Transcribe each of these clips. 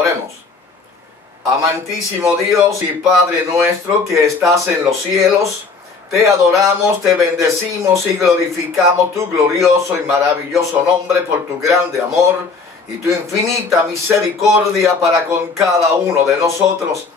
Oremos. Amantísimo Dios y Padre nuestro que estás en los cielos, te adoramos, te bendecimos y glorificamos tu glorioso y maravilloso nombre por tu grande amor y tu infinita misericordia para con cada uno de nosotros.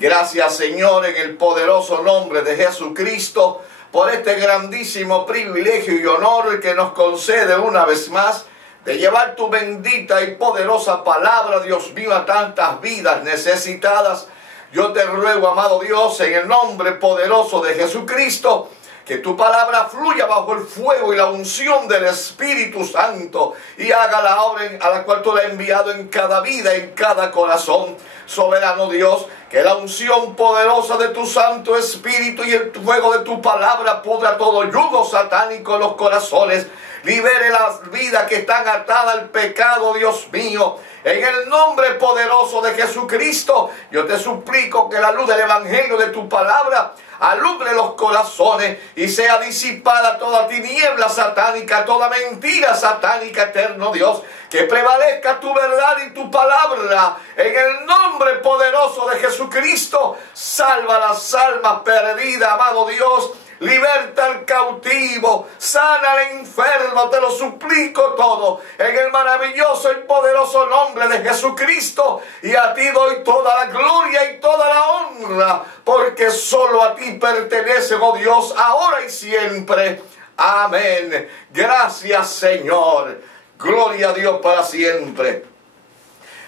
Gracias, Señor, en el poderoso nombre de Jesucristo, por este grandísimo privilegio y honor que nos concede una vez más de llevar tu bendita y poderosa palabra, Dios mío, a tantas vidas necesitadas. Yo te ruego, amado Dios, en el nombre poderoso de Jesucristo, que tu palabra fluya bajo el fuego y la unción del Espíritu Santo y haga la obra a la cual tú la has enviado en cada vida, en cada corazón. Soberano Dios, que la unción poderosa de tu Santo Espíritu y el fuego de tu palabra pudra todo yugo satánico en los corazones. Libere las vidas que están atadas al pecado, Dios mío. En el nombre poderoso de Jesucristo, yo te suplico que la luz del Evangelio de tu palabra alumbre los corazones y sea disipada toda tiniebla satánica, toda mentira satánica, eterno Dios. Que prevalezca tu verdad y tu palabra. En el nombre poderoso de Jesucristo, salva las almas perdidas, amado Dios. Liberta al cautivo, sana al enfermo, te lo suplico todo, en el maravilloso y poderoso nombre de Jesucristo. Y a ti doy toda la gloria y toda la honra, porque solo a ti pertenece, oh Dios, ahora y siempre. Amén. Gracias, Señor. Gloria a Dios para siempre.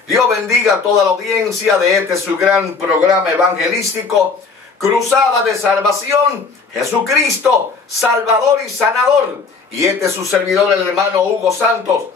Dios bendiga a toda la audiencia de este su gran programa evangelístico, Cruzada de Salvación, Jesucristo, Salvador y Sanador. Y este es su servidor, el hermano Hugo Santos.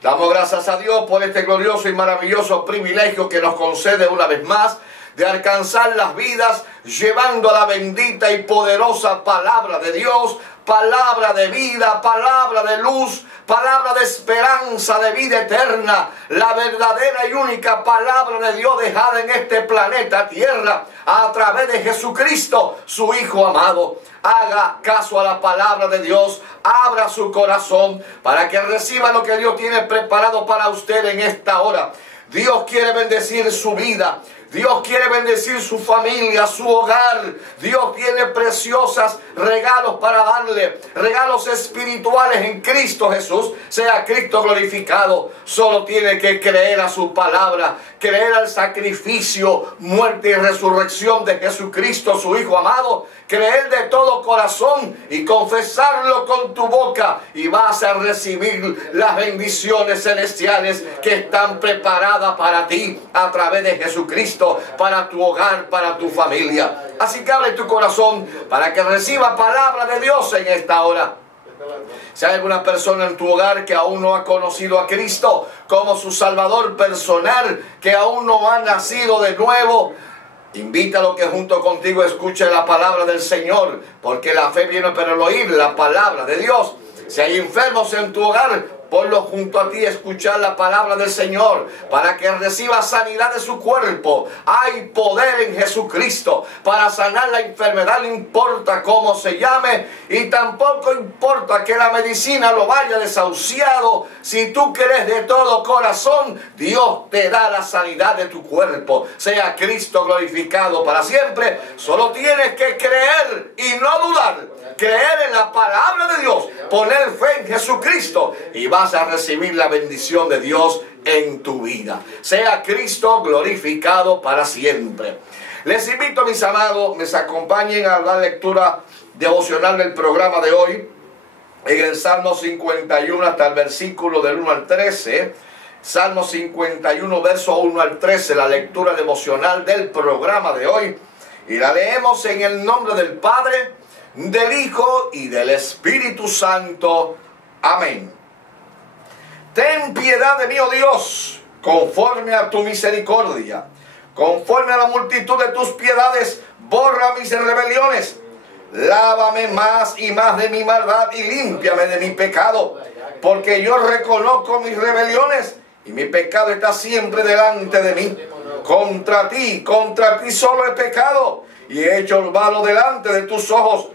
Damos gracias a Dios por este glorioso y maravilloso privilegio que nos concede una vez más de alcanzar las vidas, llevando la bendita y poderosa palabra de Dios, palabra de vida, palabra de luz, palabra de esperanza, de vida eterna, la verdadera y única palabra de Dios dejada en este planeta Tierra a través de Jesucristo, su Hijo amado. Haga caso a la palabra de Dios, abra su corazón para que reciba lo que Dios tiene preparado para usted en esta hora. Dios quiere bendecir su vida. Dios quiere bendecir su familia, su hogar. Dios tiene preciosos regalos para darle. Regalos espirituales en Cristo Jesús. Sea Cristo glorificado. Solo tiene que creer a su palabra. Creer al sacrificio, muerte y resurrección de Jesucristo, su Hijo amado. Creer de todo corazón y confesarlo con tu boca. Y vas a recibir las bendiciones celestiales que están preparadas para ti a través de Jesucristo. Para tu hogar, para tu familia. Así que abre tu corazón para que reciba palabra de Dios en esta hora. Si hay alguna persona en tu hogar que aún no ha conocido a Cristo como su Salvador personal, que aún no ha nacido de nuevo, invítalo que junto contigo escuche la palabra del Señor, porque la fe viene por el oír la palabra de Dios. Si hay enfermos en tu hogar, ponlo junto a ti a escuchar la palabra del Señor para que reciba sanidad de su cuerpo. Hay poder en Jesucristo para sanar la enfermedad, no importa cómo se llame, y tampoco importa que la medicina lo vaya desahuciado. Si tú crees de todo corazón, Dios te da la sanidad de tu cuerpo. Sea Cristo glorificado para siempre. Solo tienes que creer y no dudar. Creer en la palabra de Dios, poner fe en Jesucristo y vas a recibir la bendición de Dios en tu vida. Sea Cristo glorificado para siempre. Les invito, mis amados, me acompañen a la lectura devocional del programa de hoy en el Salmo 51 hasta el versículo del 1 al 13. Salmo 51, verso 1 al 13, la lectura devocional del programa de hoy. Y la leemos en el nombre del Padre, del Hijo y del Espíritu Santo. Amén. Ten piedad de mí, oh Dios, conforme a tu misericordia. Conforme a la multitud de tus piedades, borra mis rebeliones. Lávame más y más de mi maldad y límpiame de mi pecado. Porque yo reconozco mis rebeliones y mi pecado está siempre delante de mí. Contra ti solo he pecado y he hecho el malo delante de tus ojos,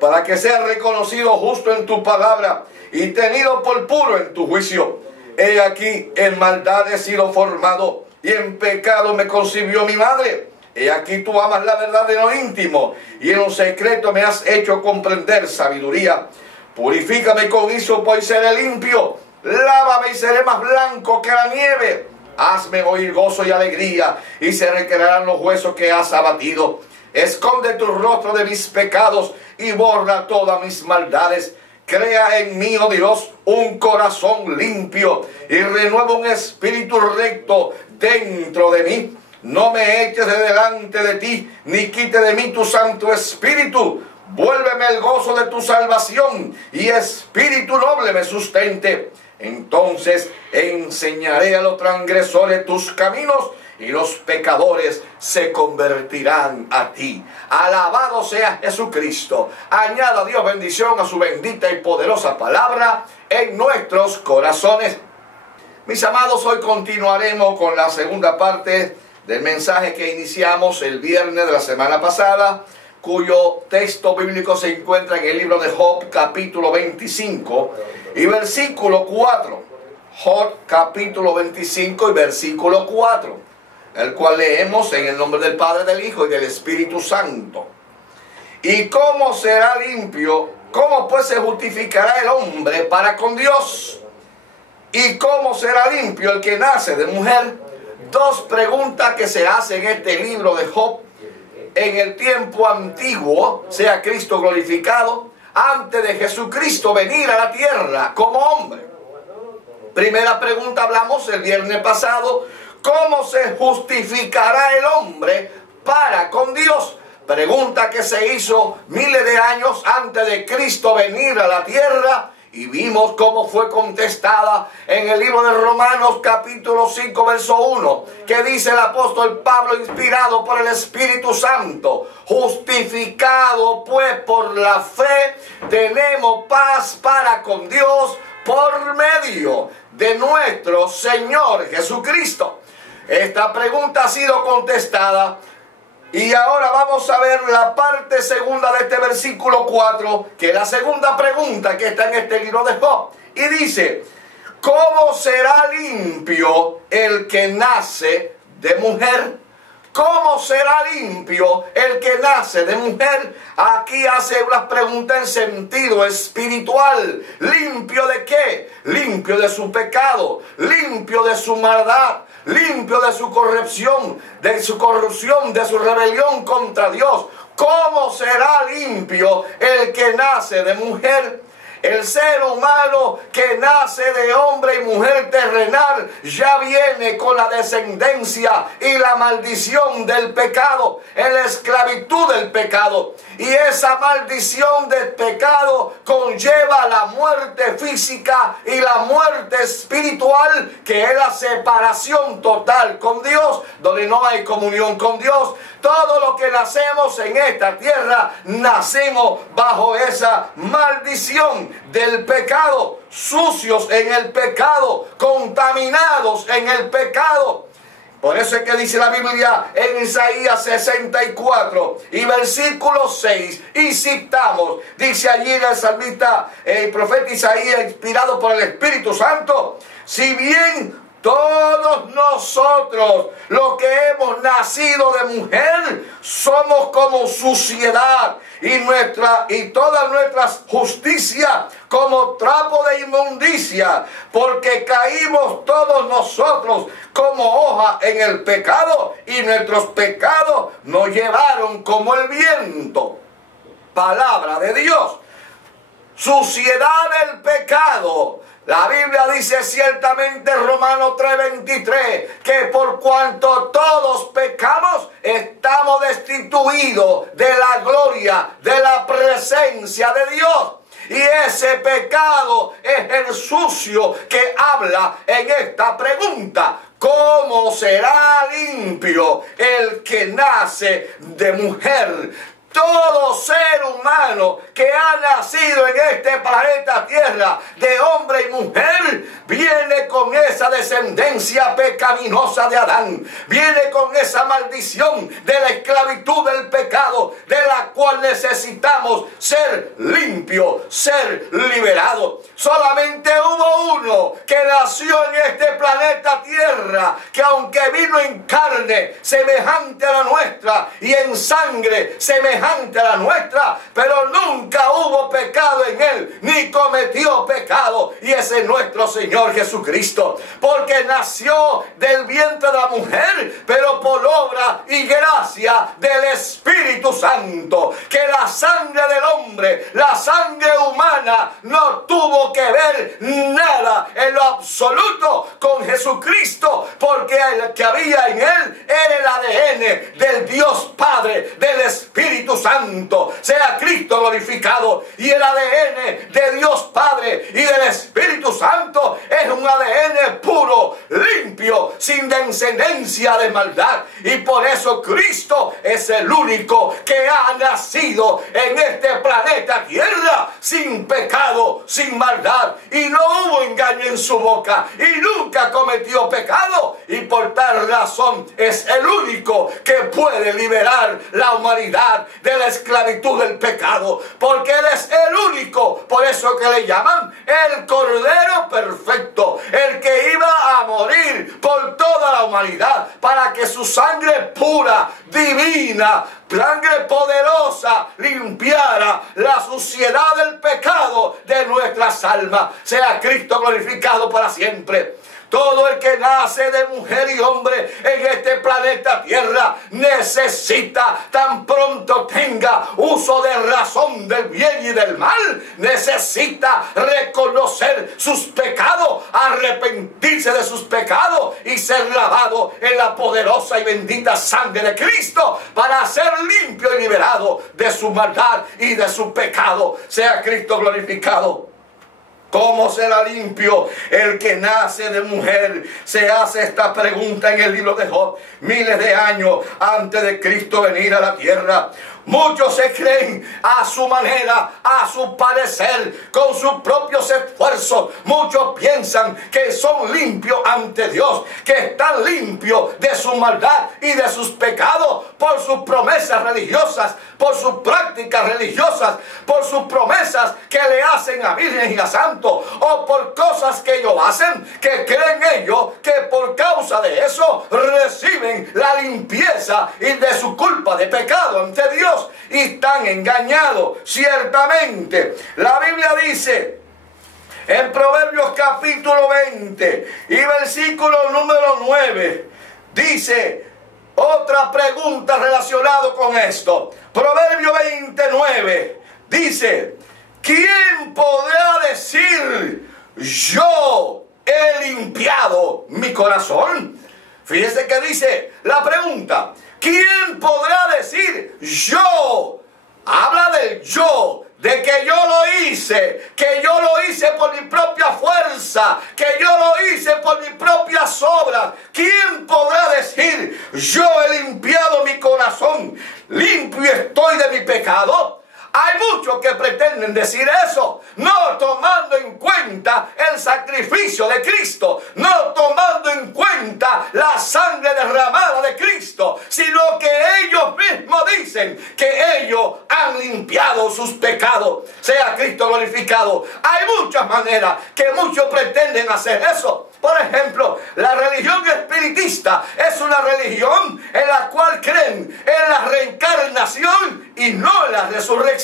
para que sea reconocido justo en tu palabra y tenido por puro en tu juicio. He aquí, en maldad he sido formado y en pecado me concibió mi madre. He aquí tú amas la verdad de lo íntimo, y en lo secreto me has hecho comprender sabiduría. Purifícame con hisopo y seré limpio. Lávame y seré más blanco que la nieve. Hazme oír gozo y alegría, y se recrearán los huesos que has abatido. Esconde tu rostro de mis pecados y borra todas mis maldades. Crea en mí, oh Dios, un corazón limpio y renueva un espíritu recto dentro de mí. No me eches de delante de ti, ni quite de mí tu Santo Espíritu. Vuélveme el gozo de tu salvación, y espíritu noble me sustente. Entonces enseñaré a los transgresores tus caminos, y los pecadores se convertirán a ti. Alabado sea Jesucristo. Añada Dios bendición a su bendita y poderosa palabra en nuestros corazones. Mis amados, hoy continuaremos con la segunda parte del mensaje que iniciamos el viernes de la semana pasada, cuyo texto bíblico se encuentra en el libro de Job, capítulo 25 y versículo 4. Job, capítulo 25 y versículo 4, el cual leemos en el nombre del Padre, del Hijo y del Espíritu Santo. ¿Y cómo será limpio? ¿Cómo pues se justificará el hombre para con Dios? ¿Y cómo será limpio el que nace de mujer? Dos preguntas que se hacen en este libro de Job. En el tiempo antiguo, sea Cristo glorificado, antes de Jesucristo venir a la tierra como hombre. Primera pregunta, hablamos el viernes pasado: ¿cómo se justificará el hombre para con Dios? Pregunta que se hizo miles de años antes de Cristo venir a la tierra, y vimos cómo fue contestada en el libro de Romanos capítulo 5 verso 1, que dice el apóstol Pablo, inspirado por el Espíritu Santo: justificado pues por la fe, tenemos paz para con Dios por medio de nuestro Señor Jesucristo. Esta pregunta ha sido contestada, y ahora vamos a ver la parte segunda de este versículo 4, que es la segunda pregunta que está en este libro de Job. Y dice: ¿cómo será limpio el que nace de mujer? ¿Cómo será limpio el que nace de mujer? Aquí hace unas preguntas en sentido espiritual. ¿Limpio de qué? Limpio de su pecado, limpio de su maldad, limpio de su corrupción, de su rebelión contra Dios. ¿Cómo será limpio el que nace de mujer? El ser humano que nace de hombre y mujer terrenal ya viene con la descendencia y la maldición del pecado, en la esclavitud del pecado. Y esa maldición del pecado conlleva la muerte física y la muerte espiritual, que es la separación total con Dios, donde no hay comunión con Dios. Todo lo que nacemos en esta tierra, nacemos bajo esa maldición del pecado, sucios en el pecado, contaminados en el pecado. Por eso es que dice la Biblia en Isaías 64 y versículo 6, y citamos, dice allí el salmista, el profeta Isaías, inspirado por el Espíritu Santo: si bien todos nosotros, los que hemos nacido de mujer, somos como suciedad, y toda nuestra justicia como trapo de inmundicia, porque caímos todos nosotros como hoja en el pecado, y nuestros pecados nos llevaron como el viento. Palabra de Dios. Suciedad del pecado. La Biblia dice ciertamente en Romanos 3:23 que por cuanto todos pecamos, estamos destituidos de la gloria, de la presencia de Dios. Y ese pecado es el sucio que habla en esta pregunta: ¿cómo será limpio el que nace de mujer? Todo ser humano que ha nacido en este planeta Tierra, de hombre y mujer, viene con esa descendencia pecaminosa de Adán. Viene con esa maldición de la esclavitud del pecado, de la cual necesitamos ser limpios, ser liberados. Solamente hubo uno que nació en este planeta Tierra tierra, que aunque vino en carne semejante a la nuestra y en sangre semejante a la nuestra, pero nunca hubo pecado en él, ni cometió pecado, y ese es nuestro Señor Jesucristo, porque nació del vientre de la mujer, pero por obra y gracia del Espíritu Santo, que la sangre del hombre, la sangre humana, no tuvo que ver nada en lo absoluto con Jesucristo, porque el que había en él era el ADN del Dios Padre, del Espíritu Santo. Sea Cristo glorificado. Y el ADN de Dios Padre y del Espíritu Santo es un ADN puro, limpio, sin descendencia de maldad. Y por eso Cristo es el único que ha nacido en este planeta Tierra sin pecado, sin maldad, y no hubo engaño en su boca, y nunca cometió pecado, y por tal razón es el único que puede liberar la humanidad de la esclavitud del pecado, porque Él es el único. Por eso que le llaman el Cordero Perfecto, el que iba a morir por toda la humanidad, para que su sangre pura, divina, sangre poderosa, limpiara la suciedad del pecado de nuestras almas. Sea Cristo glorificado para siempre. Todo el que nace de mujer y hombre en este planeta Tierra necesita, tan pronto tenga uso de razón del bien y del mal, necesita reconocer sus pecados, arrepentirse de sus pecados y ser lavado en la poderosa y bendita sangre de Cristo para ser limpio y liberado de su maldad y de su pecado. Sea Cristo glorificado. ¿Cómo será limpio el que nace de mujer? Se hace esta pregunta en el libro de Job, miles de años antes de Cristo venir a la tierra. Muchos se creen a su manera, a su parecer, con sus propios esfuerzos. Muchos piensan que son limpios ante Dios, que están limpios de su maldad y de sus pecados por sus promesas religiosas, por sus prácticas religiosas, por sus promesas que le hacen a vírgenes y a santos, o por cosas que ellos hacen, que creen ellos que por causa de eso reciben la limpieza y de su culpa de pecado ante Dios. Y están engañados. Ciertamente la Biblia dice en Proverbios capítulo 20 y versículo número 9, dice otra pregunta relacionada con esto. Proverbio 29 dice: ¿quién podrá decir yo he limpiado mi corazón? Fíjese que dice la pregunta: ¿quién podrá decir yo? Habla del yo, de que yo lo hice por mi propia fuerza, que yo lo hice por mis propias obras. ¿Quién podrá decir yo he limpiado mi corazón, limpio estoy de mi pecado? Hay muchos que pretenden decir eso, no tomando en cuenta el sacrificio de Cristo, no tomando en cuenta la sangre derramada de Cristo, sino que ellos mismos dicen que ellos han limpiado sus pecados. Sea Cristo glorificado. Hay muchas maneras que muchos pretenden hacer eso. Por ejemplo, la religión espiritista es una religión en la cual creen en la reencarnación y no en la resurrección.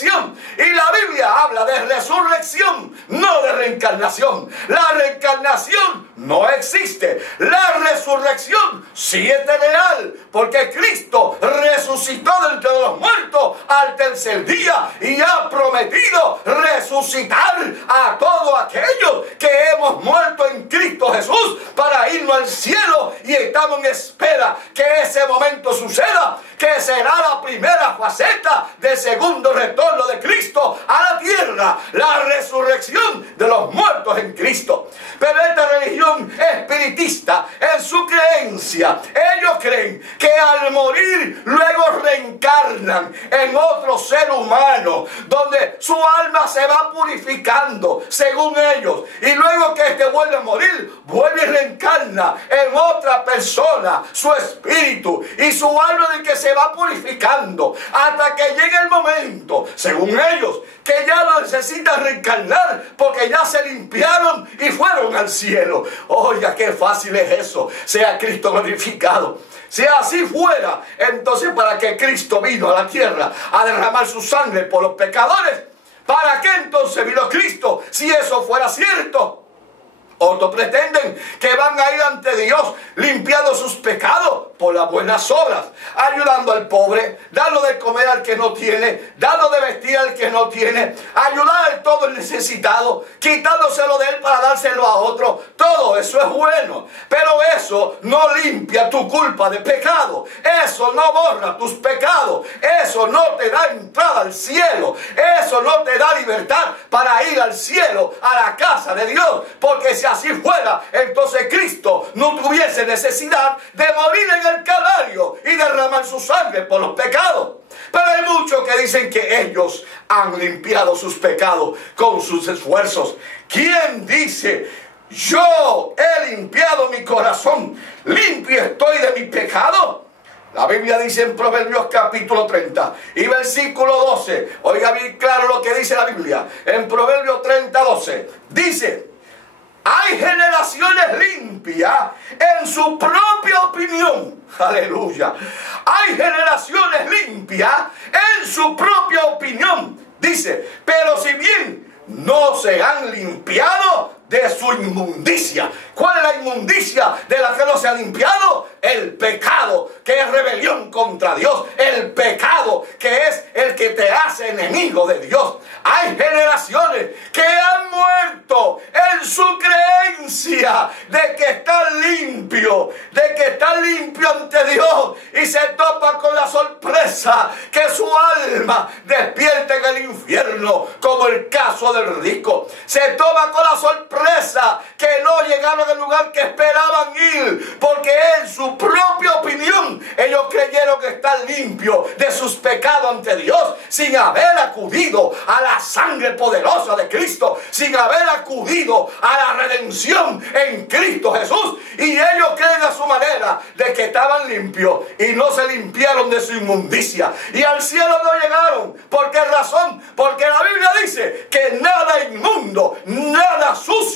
Y la Biblia habla de resurrección, no de reencarnación. La reencarnación no existe. La resurrección sí es real, porque Cristo resucitó de entre los muertos al tercer día y ha prometido resucitar a todos aquellos que hemos muerto en Cristo Jesús para irnos al cielo, y estamos en espera que ese momento suceda, que será la primera faceta del segundo retorno de Cristo a la tierra, la resurrección de los muertos en Cristo. Pero esta religión espiritista, en su creencia, ellos creen que al morir luego reencarnan en otro ser humano, donde su alma se va purificando según ellos, y luego que éste vuelve a morir, vuelve y reencarna en otra persona persona, su espíritu y su alma, de que se va purificando hasta que llegue el momento, según ellos, que ya no necesitan reencarnar porque ya se limpiaron y fueron al cielo. Oiga, qué fácil es eso. Sea Cristo glorificado. Si así fuera, entonces ¿para qué Cristo vino a la tierra a derramar su sangre por los pecadores? ¿Para qué entonces vino Cristo si eso fuera cierto? Otros pretenden que van a ir ante Dios limpiando sus pecados por las buenas obras, ayudando al pobre, dando de comer al que no tiene, dando de vestir al que no tiene, ayudar al todo el necesitado, quitándoselo de él para dárselo a otro. Todo eso es bueno, pero eso no limpia tu culpa de pecado, eso no borra tus pecados, eso no te da entrada al cielo, eso no te da libertad para ir al cielo, a la casa de Dios, porque si así fuera, entonces Cristo no tuviese necesidad de morir en el Calvario y derramar su sangre por los pecados. Pero hay muchos que dicen que ellos han limpiado sus pecados con sus esfuerzos. ¿Quién dice: yo he limpiado mi corazón, limpio estoy de mi pecado? La Biblia dice en Proverbios capítulo 30 y versículo 12. Oiga bien claro lo que dice la Biblia. En Proverbios 30, 12 dice: hay generaciones limpias en su propia opinión. Aleluya. Hay generaciones limpias en su propia opinión. Dice, pero si bien no se han limpiado de su inmundicia. ¿Cuál es la inmundicia de la que no se ha limpiado? El pecado, que es rebelión contra Dios. El pecado, que es el que te hace enemigo de Dios. Hay generaciones que han muerto en su creencia de que están limpios, de que están limpios ante Dios, y se topan con la sorpresa que su alma despierta en el infierno, como el caso del rico. Se toma con la sorpresa que no llegaron al lugar que esperaban ir, porque en su propia opinión ellos creyeron que están limpios de sus pecados ante Dios, sin haber acudido a la sangre poderosa de Cristo, sin haber acudido a la redención en Cristo Jesús. Y ellos creen a su manera de que estaban limpios y no se limpiaron de su inmundicia, y al cielo no llegaron. ¿Por qué razón? Porque la Biblia dice que nada inmundo, nada sucio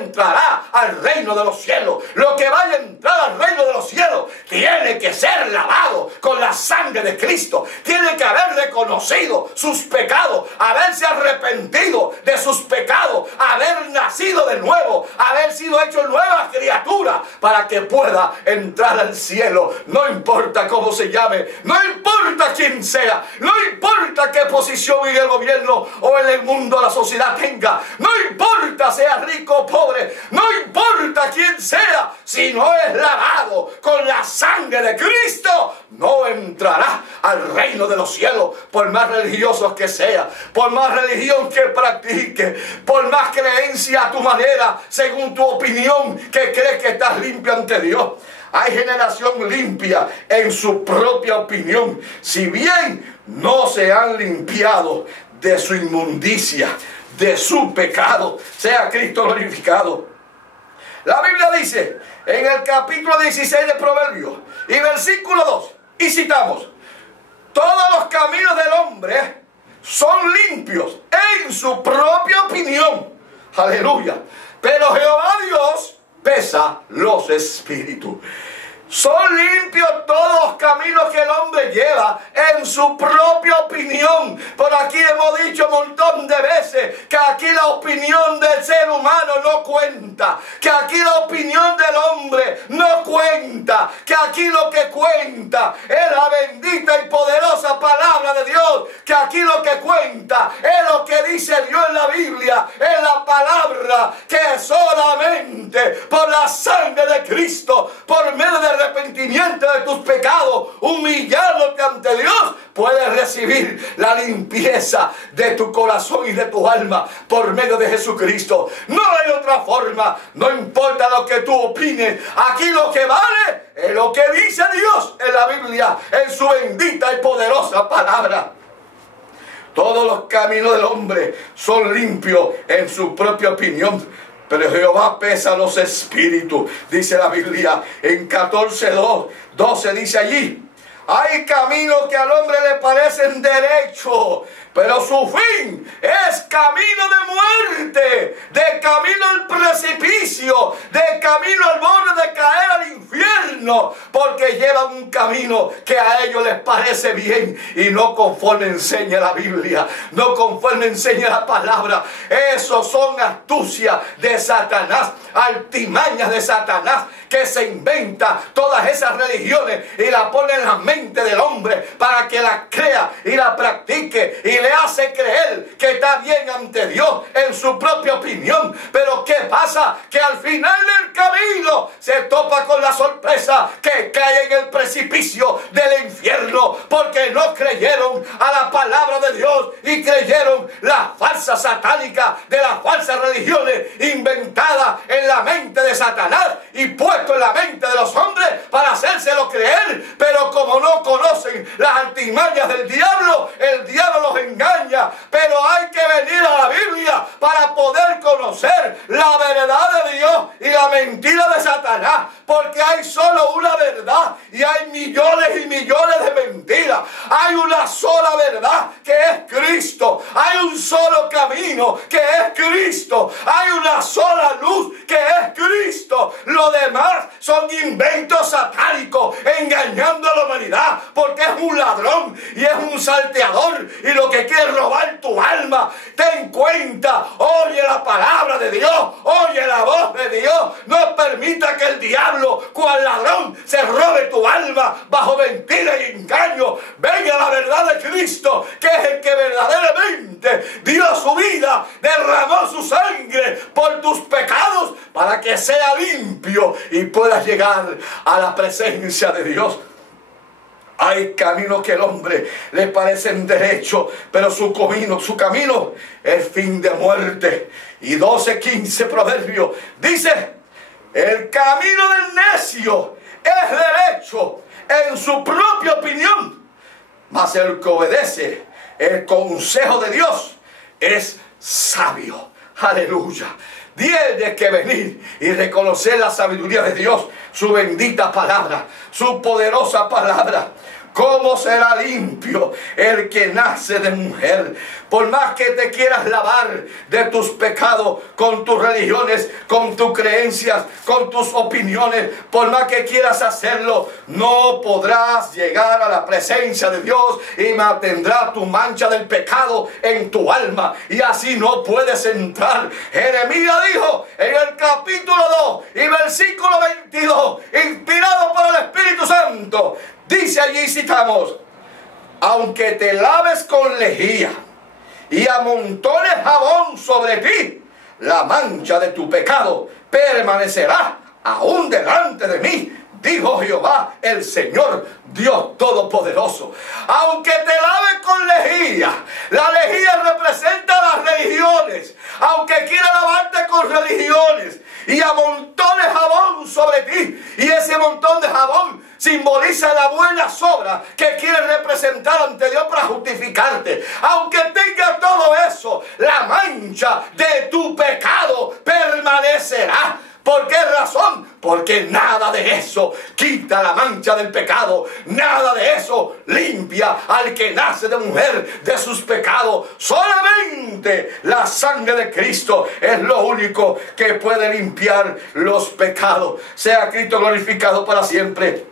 entrará al reino de los cielos. Lo que vaya a entrar al reino de los cielos tiene que ser lavado con la sangre de Cristo. Tiene que haber reconocido sus pecados, haberse arrepentido de sus pecados, haber nacido de nuevo, haber sido hecho nueva criatura para que pueda entrar al cielo. No importa cómo se llame, no importa quién sea, no importa qué posición en el gobierno o en el mundo la sociedad tenga, no importa sea rico o pobre, no importa quién sea, si no es lavado con la sangre de Cristo, no entrará al reino de los cielos. Por más religiosos que sea, por más religión que practique, por más creencia a tu manera, según tu opinión, que crees que estás limpio ante Dios. Hay generación limpia en su propia opinión, si bien no se han limpiado de su inmundicia, de su pecado. Sea Cristo glorificado. La Biblia dice en el capítulo 16 de Proverbios y versículo 2, y citamos: todos los caminos del hombre son limpios en su propia opinión. Aleluya. Pero Jehová Dios pesa los espíritus. Son limpios todos los caminos que el hombre lleva en su propia opinión. Por aquí hemos dicho un montón de veces que aquí la opinión del ser humano no cuenta, que aquí la opinión del hombre no cuenta, que aquí lo que cuenta es la bendita y poderosa palabra de Dios, que aquí lo que cuenta es lo que dice Dios en la Biblia, en la palabra, que solamente por la sangre de Cristo, por medio de arrepentimiento de tus pecados, humillándote ante Dios, puedes recibir la limpieza de tu corazón y de tu alma por medio de Jesucristo. No hay otra forma. No importa lo que tú opines, aquí lo que vale es lo que dice Dios en la Biblia, en su bendita y poderosa palabra. Todos los caminos del hombre son limpios en su propia opinión, pero Jehová pesa los espíritus. Dice la Biblia en 14:12 dice allí: hay caminos que al hombre le parecen derechos, pero su fin es camino de muerte, de camino al precipicio, de camino al borde de caer al infierno, porque llevan un camino que a ellos les parece bien y no conforme enseña la Biblia, no conforme enseña la palabra. Esos son astucias de Satanás, artimañas de Satanás, que se inventa todas esas religiones y la pone en la mente del hombre para que la crea y la practique, y le hace creer que está bien ante Dios en su propia opinión. Pero ¿qué pasa? Que al final del camino se topa con la sorpresa que cae en el precipicio del infierno, porque no creyeron a la palabra de Dios y creyeron la falsa satánica de las falsas religiones inventadas en la mente de Satanás y puesto en la mente de los hombres para hacérselo creer. Pero como no conocen las artimañas del diablo, el diablo los engaña. Pero hay que venir a la Biblia para poder conocer la verdad de Dios y la mentira de Satanás, porque hay solo una verdad y hay millones y millones de mentiras. Hay una sola verdad, que es Cristo. Hay un solo camino, que es Cristo. Hay una sola luz, que es Cristo. Lo demás son inventos satánicos engañando a la humanidad, porque es un ladrón y es un salteador y lo que quiere robar tu alma. Ten cuenta, oye la palabra de Dios, oye la voz de Dios. No permita que el diablo, cual ladrón, se robe tu alma bajo mentira y engaño. Venga la verdad de Cristo, que es el que verdaderamente dio su vida, derramó su sangre por tus pecados para que sea limpio y puedas llegar a la presencia de Dios. Hay caminos que al hombre le parecen derechos, pero su camino es fin de muerte. Y 12:15 Proverbios dice: el camino del necio es derecho en su propia opinión, mas el que obedece el consejo de Dios es sabio. Aleluya. Tienes que venir y reconocer la sabiduría de Dios, su bendita palabra, su poderosa palabra. ¿Cómo será limpio el que nace de mujer? Por más que te quieras lavar de tus pecados con tus religiones, con tus creencias, con tus opiniones, por más que quieras hacerlo, no podrás llegar a la presencia de Dios y mantendrá tu mancha del pecado en tu alma, y así no puedes entrar. Jeremías dijo en el capítulo 2 y versículo 22, inspirado por el Espíritu Santo, dice allí, citamos: aunque te laves con lejía y amontones jabón sobre ti, la mancha de tu pecado permanecerá aún delante de mí, dijo Jehová el Señor Dios Todopoderoso. Aunque te laves con lejía, la lejía representa las religiones. Aunque quieras lavarte con religiones y amontones jabón sobre ti, y ese montón de jabón simboliza la buena obra que quieres representar ante Dios para justificarte. Aunque tenga todo eso, la mancha de tu pecado permanecerá. ¿Por qué razón? Porque nada de eso quita la mancha del pecado. Nada de eso limpia al que nace de mujer de sus pecados. Solamente la sangre de Cristo es lo único que puede limpiar los pecados. Sea Cristo glorificado para siempre.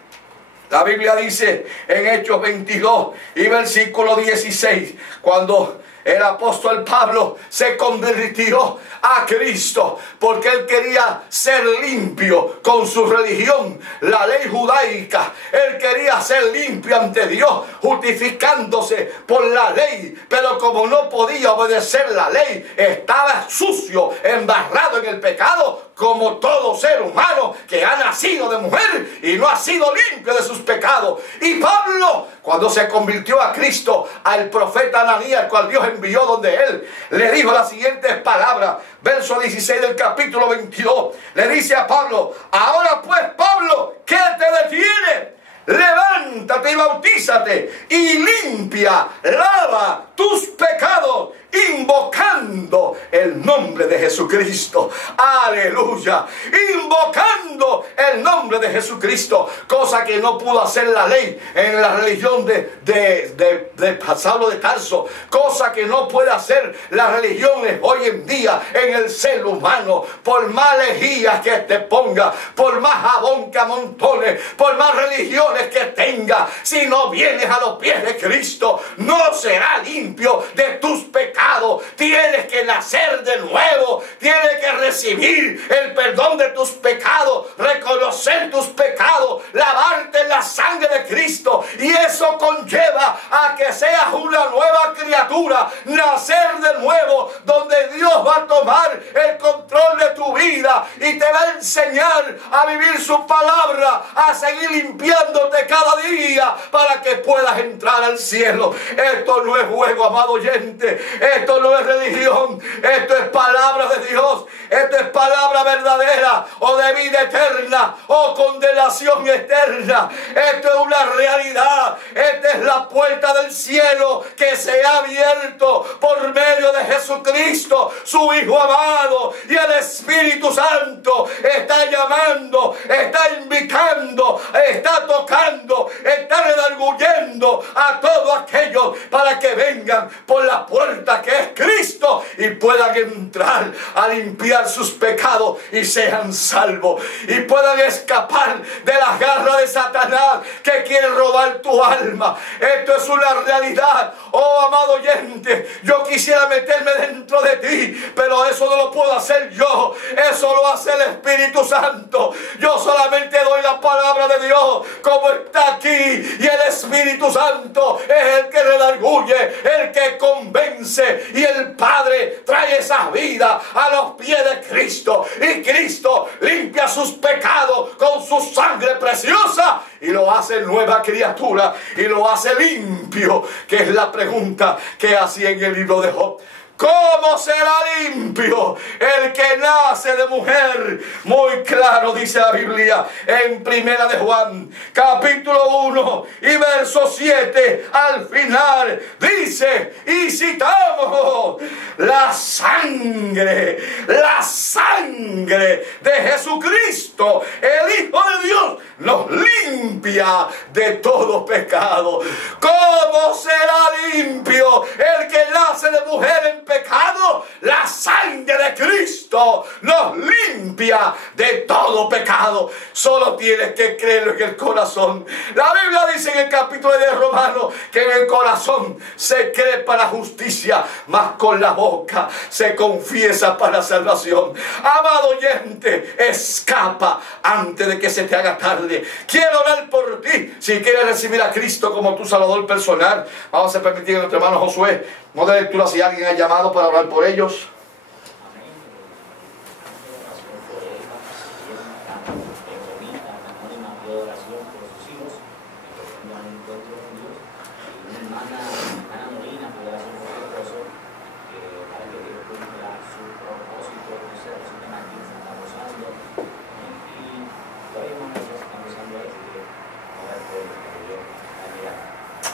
La Biblia dice en Hechos 22 y versículo 16, cuando el apóstol Pablo se convirtió a Cristo porque él quería ser limpio con su religión, la ley judaica. Él quería ser limpio ante Dios, justificándose por la ley, pero como no podía obedecer la ley, estaba sucio, embarrado en el pecado, como todo ser humano que ha nacido de mujer y no ha sido limpio de sus pecados. Y Pablo, cuando se convirtió a Cristo, al profeta Ananías, cual Dios envió donde él, le dijo las siguientes palabras. Verso 16 del capítulo 22, le dice a Pablo: ahora pues, Pablo, ¿qué te detiene? Levántate y bautízate y limpia, lava tus pecados, invocando el el nombre de Jesucristo. Aleluya. Invocando el nombre de Jesucristo, cosa que no pudo hacer la ley en la religión de Saulo de Tarso, cosa que no puede hacer las religiones hoy en día en el ser humano. Por más lejías que te ponga, por más jabón que amontones, por más religiones que tenga, si no vienes a los pies de Cristo, no será limpio de tus pecados. Tienes que nacer de nuevo, tienes que recibir el perdón de tus pecados, reconocer tus pecados, lavarte en la sangre de Cristo, y eso conlleva a que seas una nueva criatura, nacer de nuevo, donde Dios va a tomar el control de tu vida y te va a enseñar a vivir su palabra, a seguir limpiándote cada día para que puedas entrar al cielo. Esto no es juego, amado oyente, esto no es religión, esto es palabra de Dios, esto es palabra verdadera, o de vida eterna o condenación eterna. Esto es una realidad, esta es la puerta del cielo que se ha abierto por medio de Jesucristo, su Hijo amado, y el Espíritu Santo está llamando, está invitando, está tocando, está redarguyendo a todos aquellos para que vengan por la puerta que es Cristo y puedan entrar a limpiar sus pecados y sean salvos y puedan escapar de las garras de Satanás que quiere robar tu alma. Esto es una realidad. Oh, amado oyente, yo quisiera meterme dentro de ti, pero eso no lo puedo hacer yo, eso lo hace el Espíritu Santo. Yo solamente doy la palabra de Dios como está aquí, y el Espíritu Santo es el que redarguye, el que convence, y el Padre trae esa vida a los pies de Cristo, y Cristo limpia sus pecados con su sangre preciosa y lo hace nueva criatura y lo hace limpio, que es la pregunta que hacía en el libro de Job. ¿Cómo será limpio el que nace de mujer? Muy claro dice la Biblia en Primera de Juan, capítulo 1 y verso 7, al final dice, y citamos, la sangre de Jesucristo, el Hijo de Dios, nos limpia de todo pecado. ¿Cómo será limpio el que nace de mujer en pecado? La sangre de Cristo nos limpia de todo pecado. Solo tienes que creerlo en el corazón. La Biblia dice en el capítulo de Romanos que en el corazón se cree para justicia, mas con la boca se confiesa para salvación. Amado oyente, escapa antes de que se te haga tarde. Quiero orar por ti. Si quieres recibir a Cristo como tu Salvador personal, vamos a permitir a nuestro hermano Josué no de lectura si alguien ha llamado para orar por ellos.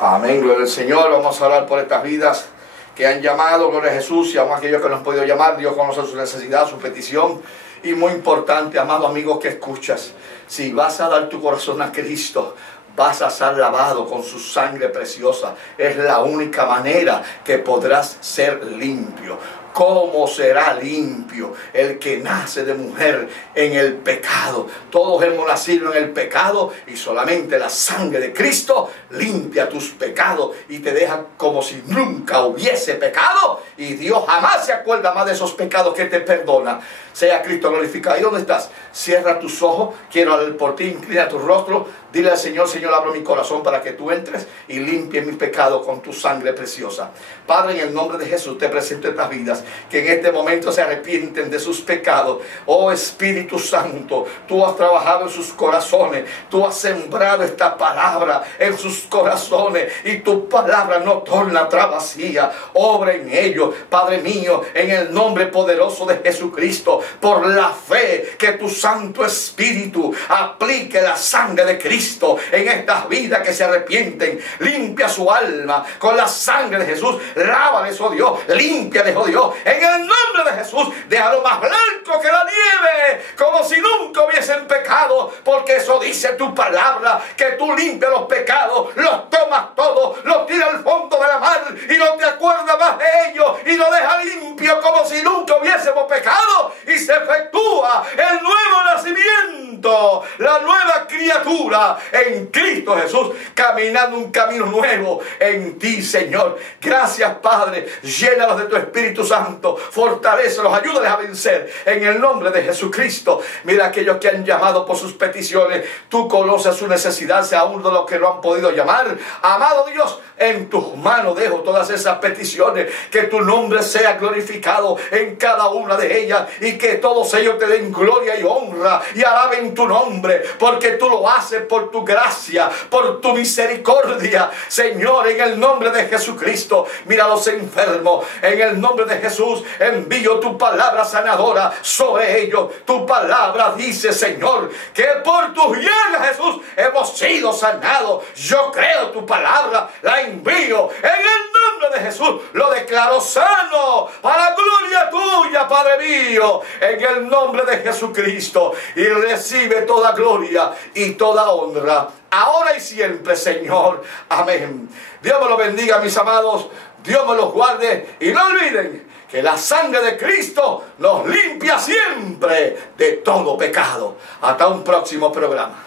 Amén, gloria al Señor. Vamos a orar por estas vidas que han llamado, gloria a Jesús, y aún aquellos que no han podido llamar. Dios conoce su necesidad, su petición. Y muy importante, amado amigo que escuchas, si vas a dar tu corazón a Cristo, vas a ser lavado con su sangre preciosa. Es la única manera que podrás ser limpio. ¿Cómo será limpio el que nace de mujer en el pecado? Todos hemos nacido en el pecado y solamente la sangre de Cristo limpia tus pecados y te deja como si nunca hubiese pecado, y Dios jamás se acuerda más de esos pecados que te perdona. Sea Cristo glorificado. ¿Y dónde estás? Cierra tus ojos, quiero orar por ti, inclina tu rostro, dile al Señor: Señor, abro mi corazón para que tú entres y limpies mis pecados con tu sangre preciosa. Padre, en el nombre de Jesús te presento estas vidas que en este momento se arrepienten de sus pecados. Oh Espíritu Santo, tú has trabajado en sus corazones, tú has sembrado esta palabra en sus corazones, y tu palabra no torna atrás vacía. Obra en ellos, Padre mío, en el nombre poderoso de Jesucristo, por la fe que tu Santo Espíritu aplique la sangre de Cristo en estas vidas que se arrepienten. Limpia su alma con la sangre de Jesús. Lávales, oh Dios, límpiales, oh Dios, Señor, en el nombre de Jesús, déjalo más blanco que la nieve, como si nunca hubiesen pecado, porque eso dice tu palabra, que tú limpias los pecados, los tomas todos, los tiras al fondo de la mar y no te acuerdas más de ellos y lo dejas limpio como si nunca hubiésemos pecado, y se efectúa el nuevo nacimiento, la nueva criatura en Cristo Jesús, caminando un camino nuevo en ti, Señor. Gracias, Padre. Llénalos de tu Espíritu Santo, fortalécelos, ayúdales a vencer en el nombre de Jesucristo. Mira, aquellos que han llamado por sus peticiones, tú conoces su necesidad, sea uno de los que no han podido llamar. Amado Dios, en tus manos dejo todas esas peticiones, que tu nombre sea glorificado en cada una de ellas y que todos ellos te den gloria y honra y alaben tu nombre, porque tú lo haces por tu gracia, por tu misericordia, Señor, en el nombre de Jesucristo. Mira a los enfermos, en el nombre de Jesús envío tu palabra sanadora sobre ellos. Tu palabra dice, Señor, que por tus llagas, Jesús, hemos sido sanados. Yo creo tu palabra, la envío en el nombre de Jesús, lo declaro sano para gloria tuya, Padre mío, en el nombre de Jesucristo, y recibe toda gloria y toda honra, ahora y siempre, Señor. Amén. Dios me lo bendiga, mis amados. Dios me los guarde, y no olviden que la sangre de Cristo nos limpia siempre de todo pecado. Hasta un próximo programa.